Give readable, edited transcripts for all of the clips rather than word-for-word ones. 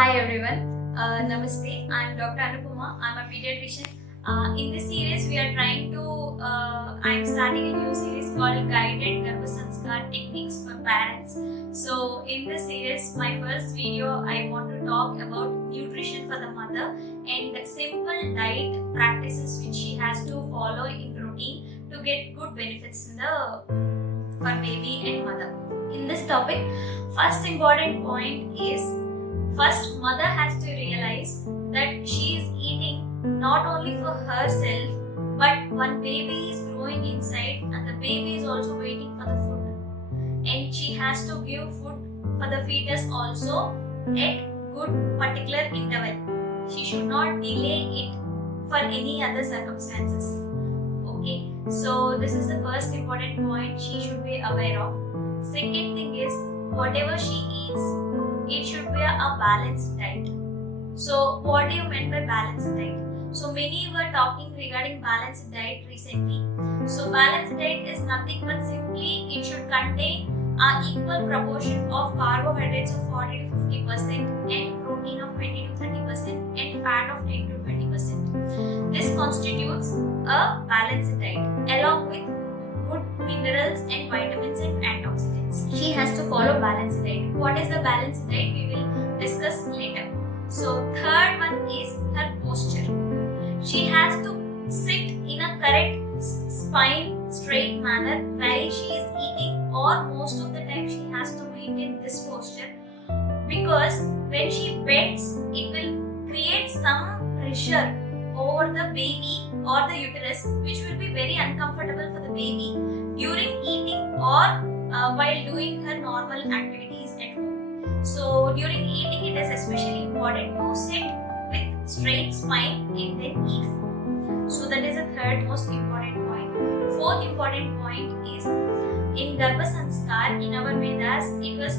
Hi everyone, Namaste. I'm Dr Anupama. I'm a pediatrician. In this series, we are trying to. I'm starting a new series called Guided Garbhasanskar Techniques for Parents. So, in this series, my first video, I want to talk about nutrition for the mother and simple diet practices which she has to follow in routine to get good benefits in the for baby and mother. In this topic, first important point is. First, mother has to realize that she is eating not only for herself, but one baby is growing inside and the baby is also waiting for the food. And she has to give food for the fetus also at good particular interval. She should not delay it for any other circumstances. Okay, so this is the first important point she should be aware of. Second thing is, whatever she eats, it should be a balanced diet. So what do you mean by balanced diet? So many were talking regarding balanced diet recently. So balanced diet is nothing but simply it should contain an equal proportion of carbohydrates of 40 to 50% and protein of 20 to 30% and fat of 10 to 20%. This constitutes a balanced diet along with good minerals and vitamins and antioxidants. She has to follow balanced diet. What is the balanced diet? We will discuss later. So third one is her posture. She has to sit in a correct spine straight manner while she is eating, or most of the time she has to maintain this posture, because when she bends it will create some pressure over the baby or the uterus, which will be very uncomfortable for the baby during eating or while doing her normal activities at home. So during eating it is especially important to sit with straight spine and then eat food. So that is the third most important point. Fourth important point is, in Garbhasanskar in our Vedas it was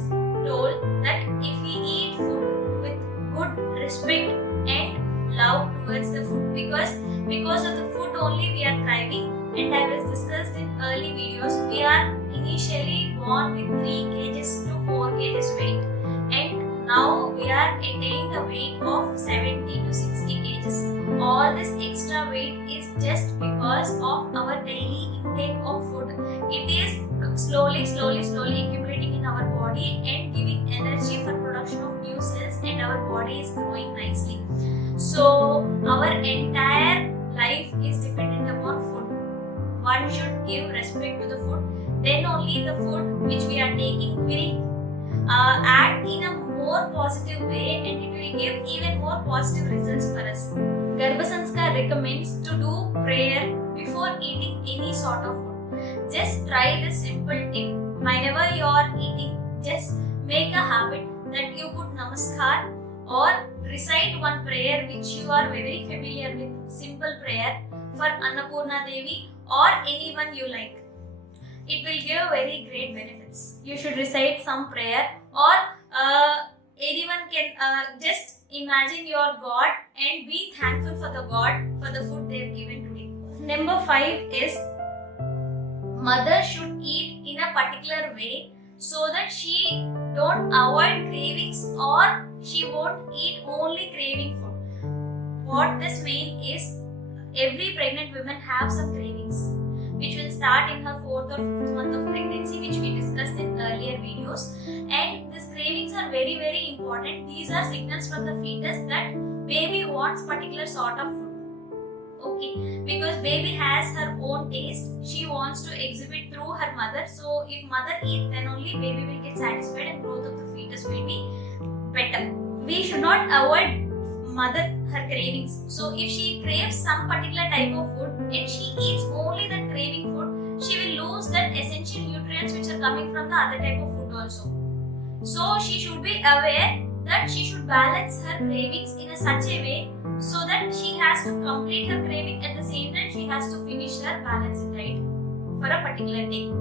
told that if we eat food with good respect and love towards the food, because of the food only we are thriving. And I was discussed in early videos, we are initially born with 3 kgs to 4 kgs weight, and now we are attaining a weight of 70 to 60 kgs. All this extra weight is just because of our daily intake of food. It is slowly accumulating in our body and giving energy for production of new cells, and our body is growing nicely. So our entire life is dependent upon food. One should give respect to the food, then only the food which we are taking will act in a more positive way and it will give even more positive results for us. Garbhasanskar recommends to do prayer before eating any sort of food. Just try this simple tip. Whenever you are eating, just make a habit that you put namaskar or recite one prayer which you are very familiar with, simple prayer for Annapurna Devi or anyone you like. It will give very great benefits. You should recite some prayer, or anyone can just imagine your God and be thankful for the God for the food they have given today. Number 5 is, mother should eat in a particular way so that she don't avoid cravings or she won't eat only craving food. What this means is, every pregnant woman have some cravings which will start in her 4th or 5th month of pregnancy, which we discussed in earlier videos, and these cravings are very important. These are signals from the fetus that baby wants particular sort of food. Okay, because baby has her own taste, she wants to exhibit through her mother. So if mother eats, then only baby will get satisfied and growth of the fetus will be better. We should not avoid mother her cravings. So if she craves some particular type of food and she eats only that craving food, she will lose that essential nutrients which are coming from the other type of food also. So she should be aware that she should balance her cravings in a such a way so that she has to complete her craving, at the same time she has to finish her balanced diet for a particular day.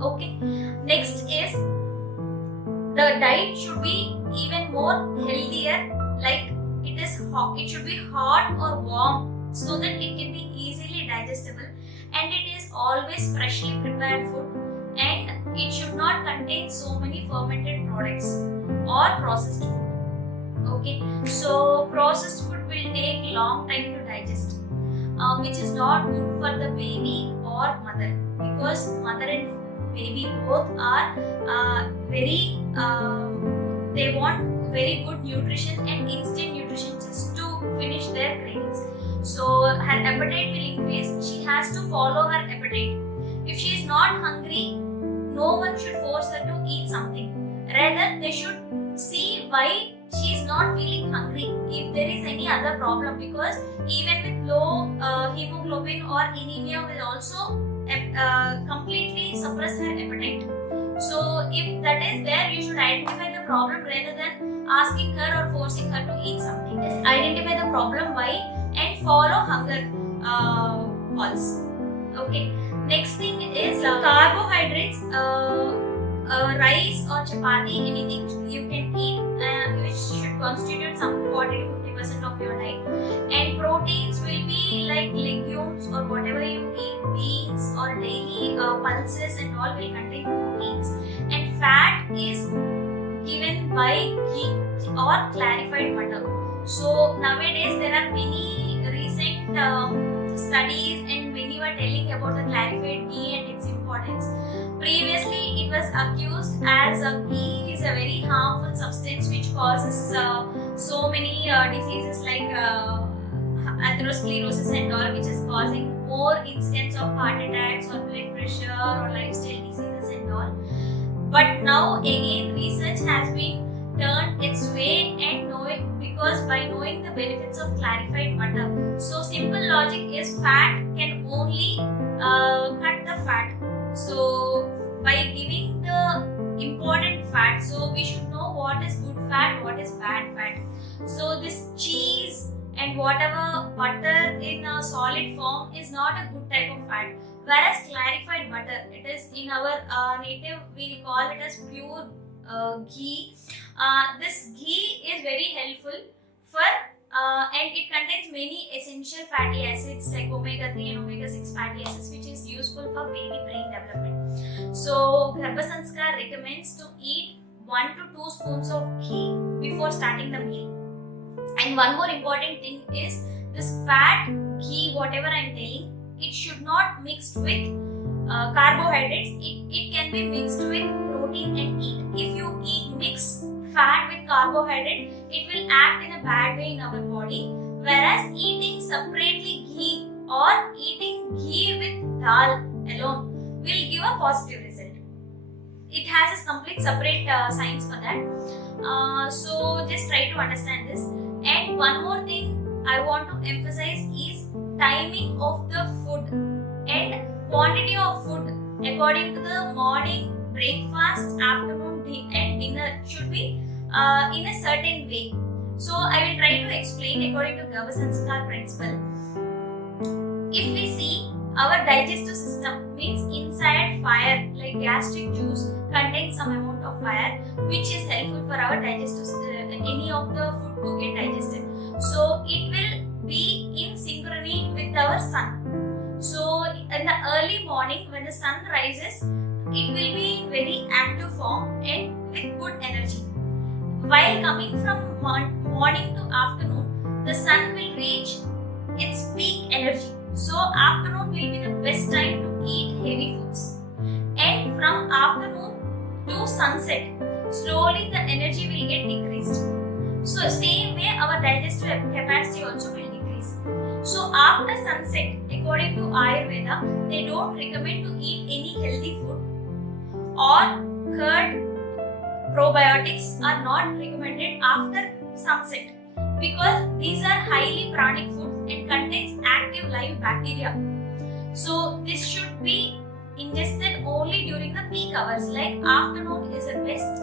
Okay. Next is, the diet should be even more healthier, like it should be hot or warm so that it can be easily digestible, and it is always freshly prepared food, and it should not contain so many fermented products or processed food. Okay, so processed food will take long time to digest, which is not good for the baby or mother, because mother and baby both are very they want very good nutrition and instant nutrition just to finish their cravings. So her appetite will increase. She has to follow her appetite. If she is not hungry, no one should force her to eat something. Rather, they should see why she is not feeling hungry, if there is any other problem, because even with low hemoglobin or anemia will also completely suppress her appetite. So if that is there, you should identify the problem rather than asking her or forcing her to eat something. Identify the problem why and follow hunger calls. Okay. Next thing is carbohydrates. Rice or chapati, anything you can eat, which should constitute some 40 to 50% of your diet. And proteins will be like legumes or whatever you eat, beans or daily pulses and all will contain proteins. And fat is given by ghee or clarified butter. So nowadays there are many recent studies and many were telling about the clarified ghee and its importance. Previously, it was accused as ghee is a very harmful substance which causes so many diseases like atherosclerosis and all, which is causing more incidents of heart attacks or blood pressure or lifestyle diseases and all. But now again, research has been turned its way and because by knowing the benefits of clarified butter. So simple logic is fat can only cut the fat. So by giving the important fat, so we should know what is good fat, what is bad fat. So this cheese and whatever butter in a solid form is not a good type of fat. Whereas clarified butter, it is in our native, we'll call it as pure ghee. This ghee is very helpful for and it contains many essential fatty acids like omega-3 and omega-6 fatty acids, which is useful for baby brain development. So Garbhasanskar recommends to eat 1 to 2 spoons of ghee before starting the meal. And one more important thing is this fat ghee, whatever I am telling, it should not mix with carbohydrates. It can be mixed with protein and eat. If you eat mix fat with carbohydrate, it will act in a bad way in our body. Whereas eating separately ghee or eating ghee with dal alone will give a positive result. It has a complete separate science for that. So just try to understand this. And one more thing I want to emphasize is timing of the food and quantity of food according to the morning, breakfast, afternoon and dinner should be in a certain way. So I will try to explain according to Garbhasanskar principle. If we see our digestive system means inside fire, like gastric juice contains some amount of fire which is helpful for our digestive any of the food to get digested. So it will be in synchrony with our sun. So in the early morning when the sun rises, it will be in very active form and with good energy. While coming from morning to afternoon, the sun will reach its peak energy. So afternoon will be the best time to eat heavy foods. And from afternoon to sunset, slowly the energy will get decreased. So same way our digestive capacity also will decrease. So after sunset, according to Ayurveda, they don't recommend to eat any healthy food, or curd, probiotics are not recommended after sunset because these are highly pranic foods and contains active live bacteria. So this should be ingested only during the peak hours, like afternoon is the best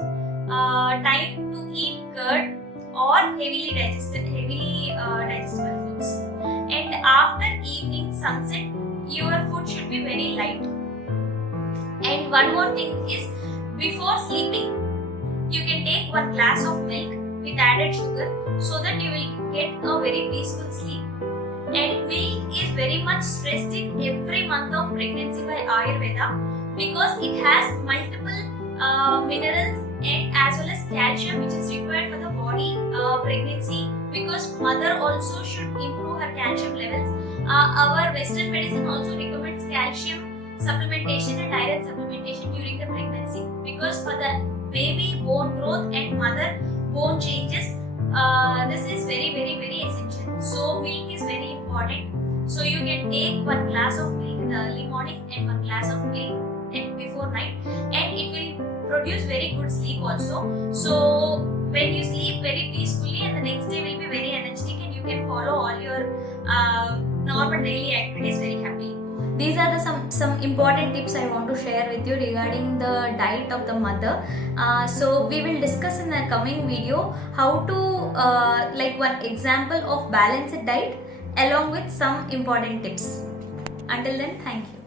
time to eat curd or heavily digestible foods. And after evening sunset, your food should be very light. And one more thing is, before sleeping, you can take 1 glass of milk with added sugar so that you will get a very peaceful sleep. And milk is very much stressed in every month of pregnancy by Ayurveda because it has multiple minerals and as well as calcium which is required for the body the pregnancy, because mother also should improve her calcium levels. Our Western medicine also recommends calcium supplementation and iron supplementation during the pregnancy, because for the baby bone growth and mother bone changes, this is very essential. So milk is very important. So you can take 1 glass of milk in the early morning and 1 glass of milk before night, and it will produce very good sleep also. So when you sleep very peacefully, and the next day will be very energetic, and you can follow all your normal daily activities very happily. These are the some important tips I want to share with you regarding the diet of the mother. So we will discuss in the coming video how to like one example of balanced diet along with some important tips. Until then, thank you.